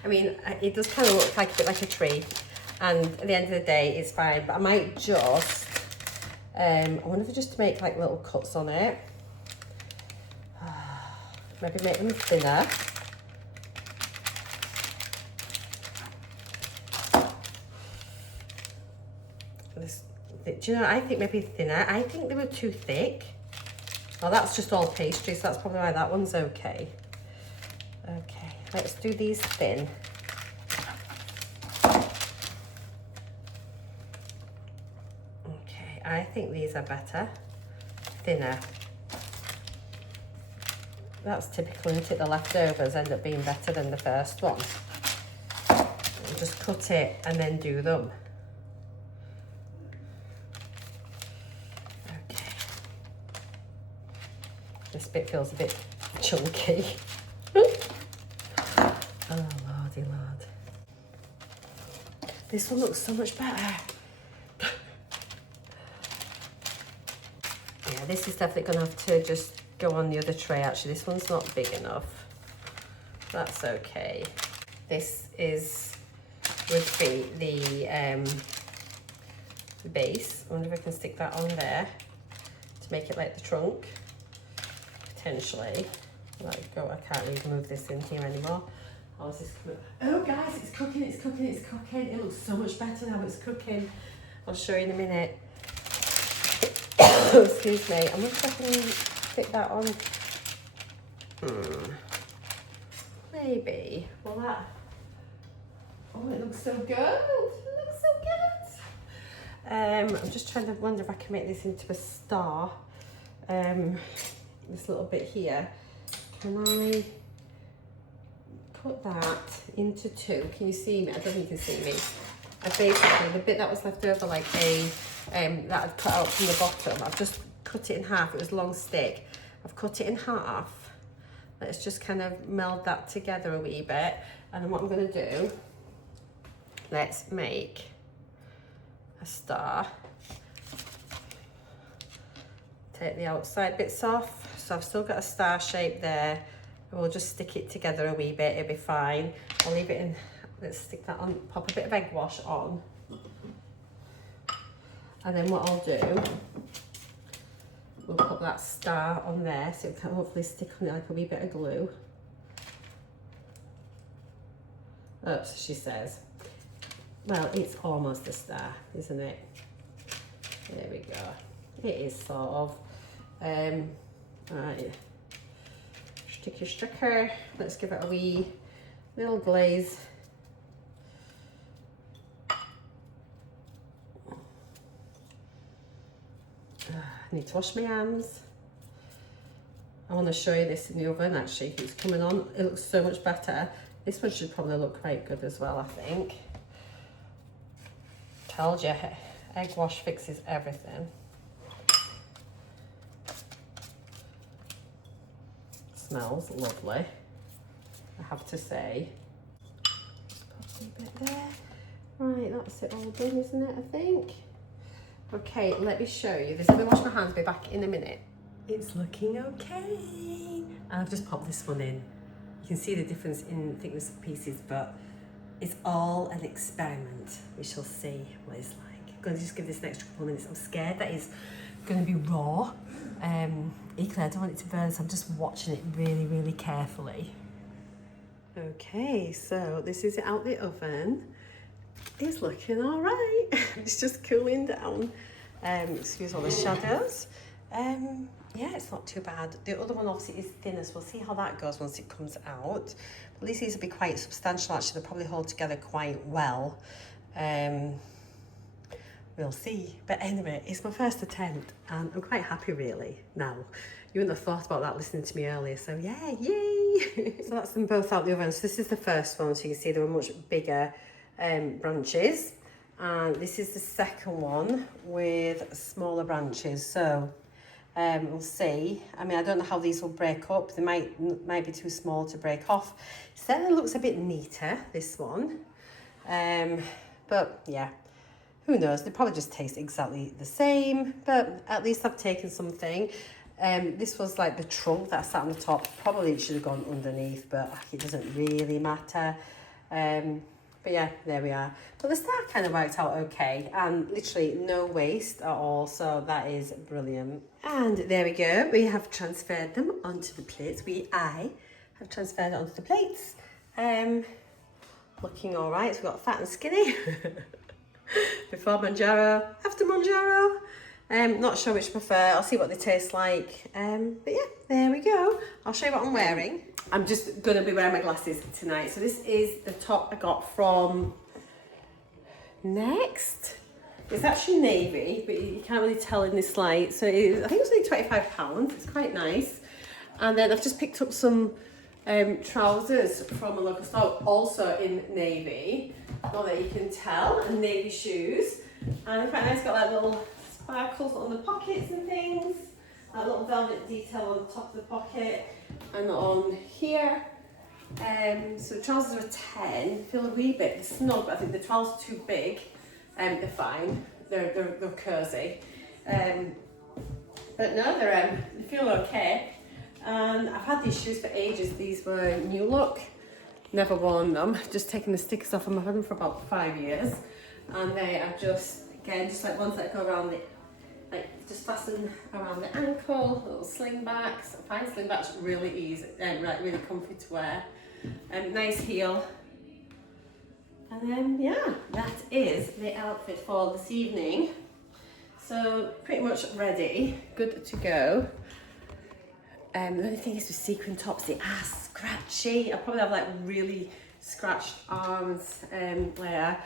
I mean, it does kind of look like a bit like a tree, and at the end of the day, it's fine. But I might just, I wonder if just to make like little cuts on it. Maybe make them thinner. Do you know, I think maybe thinner. I think they were too thick. Well, that's just all pastry, so that's probably why that one's okay. Okay, let's do these thin. Okay, I think these are better. Thinner. That's typical, isn't it? The leftovers end up being better than the first one. Just cut it and then do them. Okay. This bit feels a bit chunky. Oh, lordy lord. This one looks so much better. Yeah, this is definitely going to have to just go on the other tray. Actually, this one's not big enough. That's okay. This would be the base. I wonder if I can stick that on there to make it like the trunk, potentially. Like, go, I can't really move this in here anymore. How is this coming? Oh guys, it's cooking, it's cooking, it's cooking. It looks so much better now it's cooking. I'll show you in a minute. Excuse me. I wonder if I can stick that on. Maybe. Well, that. Oh, it looks so good. It looks so good. I'm just trying to wonder if I can make this into a star. This little bit here. Can I cut that into two? Can you see me? I don't think you can see me. I basically, the bit that was left over, like that I'd cut out from the bottom, I've just cut it in half. It was a long stick. I've cut it in half. Let's just kind of meld that together a wee bit. And then what I'm going to do, let's make a star. Take the outside bits off. So I've still got a star shape there. And we'll just stick it together a wee bit, it'll be fine. I'll leave it in, let's stick that on, pop a bit of egg wash on. And then what I'll do, we'll put that star on there so it can hopefully stick on it like a wee bit of glue. Oops, she says. Well, it's almost a star, isn't it? There we go. It is sort of. Right. Sticky sticker. Let's give it a wee little glaze. I need to wash my hands. I want to show you this in the oven actually. It's coming on. It looks so much better. This one should probably look quite good as well, I think. Told you, egg wash fixes everything. Smells lovely, I have to say. Just put a bit there. Right, that's it all done, isn't it, I think? Okay, let me show you. Let me wash my hands, be back in a minute. It's looking okay. I've just popped this one in. You can see the difference in thickness of pieces, but it's all an experiment. We shall see what it's like. I'm going to just give this an extra couple of minutes. I'm scared that it's going to be raw. Equally, I don't want it to burn, so I'm just watching it really, really carefully. Okay, so this is it out the oven. It's looking all right. It's just cooling down. Excuse all the shadows. Yeah, it's not too bad. The other one obviously is thinner, so we'll see how that goes once it comes out. At least these will be quite substantial actually. They'll probably hold together quite well. We'll see. But anyway, it's my first attempt and I'm quite happy really now. You wouldn't have thought about that listening to me earlier, so yeah, yay! So that's them both out the oven. So this is the first one, so you can see they were much bigger branches. And this is the second one with smaller branches. So we'll see. I mean, I don't know how these will break up. They might be too small to break off. Certainly looks a bit neater, this one. But yeah. Who knows, they probably just taste exactly the same, but at least I've taken something. This was like the trunk that sat on the top. Probably it should have gone underneath, but it doesn't really matter. But yeah, there we are. But the star kind of worked out okay, and literally no waste at all, so that is brilliant. And there we go, we have transferred them onto the plates. I have transferred it onto the plates. Looking all right, so we've got fat and skinny. Before Manjaro, after Manjaro. Not sure which I prefer. I'll see what they taste like. But yeah, there we go. I'll show you what I'm wearing. I'm just gonna be wearing my glasses tonight. So this is the top I got from Next. It's actually navy, but you can't really tell in this light. So I think it was only £25. It's quite nice. And then I've just picked up some trousers from a local store, also in navy. Not that you can tell, and navy shoes. And they're quite nice, got like little sparkles on the pockets and things. That little velvet detail on the top of the pocket and on here. So the trousers are 10, feel a wee bit snug, but I think the trousers are too big. They're fine, they're cozy. But no, they feel okay. And I've had these shoes for ages. These were New Look, never worn them, just taking the stickers off them. I've had them for about 5 years. And they are just, again, just like ones that go around the, like just fasten around the ankle, little slingbacks. I find slingbacks really easy, like really comfy to wear. Nice heel. And then, yeah, that is the outfit for this evening. So pretty much ready, good to go. The only thing is with sequin tops, they are scratchy. I probably have like really scratched arms later.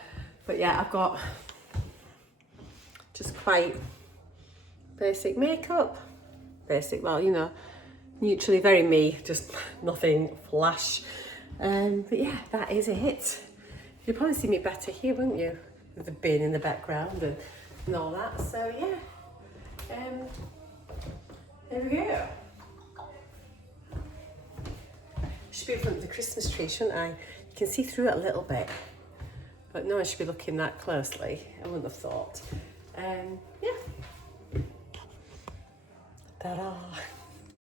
But yeah, I've got just quite basic makeup. Basic, well, you know, neutrally very me, just nothing flash. But yeah, that is it. You'll probably see me better here, won't you? With the bin in the background and all that. So yeah, there we go. Should be in front of the Christmas tree, shouldn't I? You can see through it a little bit, but no one should be looking that closely. I wouldn't have thought. Yeah. Ta-da.